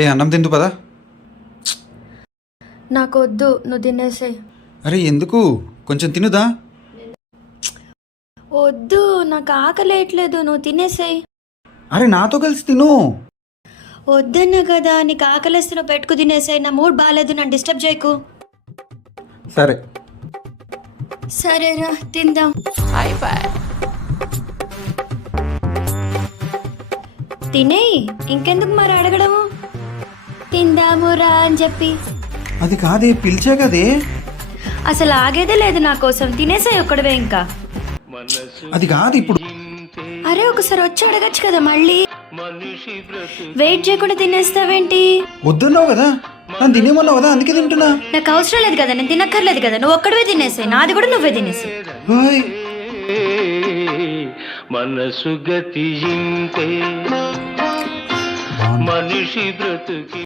ఏ అన్నం తిందు పదా. నాకొద్దు, నువ్వు తినేసేయ్. అరే ఎందుకు, కొంచెం తినుదా. వద్దు, నాకు ఆకలేయట్లేదు, నువ్వు తినేసేయ్. అరే నాతో కలిసి తిను. వద్దన్నా కదా, నీకు ఆకలిస్తే నువ్వు పెట్టుకు తినేసేయ్. నా మూడ్ బాగాలేదు, నన్ను డిస్టర్బ్ చేయకు. సరే సరేరా, తిందాం. తినేయి, ఇంకెందుకు మరి అడగడము. తిందాము రా అని చెప్పి. అది కాదే, పిలిచే కదే. అసలు ఆగేదే లేదు నా కోసం. తినేసాయి ఒక్కడవే ఇంకా. అది కాదు ఇప్పుడు. అరే ఒకసారి వచ్చి అడగచ్చు కదా మళ్ళీ. వెయిట్ చేయకుండా తినేస్తావేంటి? వద్దన్నావు కదా, నన్ను తినేమన్నావు కదా, అందుకే తింటున్నా. నాకు అవసరం లేదు కదా, నేను తినక్కర్లేదు కదా, నువ్వు ఒక్కడవే తినేసాయి. నాది కూడా నువ్వే తినేసాయి. ఓయ్ మనసు గతి మనిషి బ్రతుకి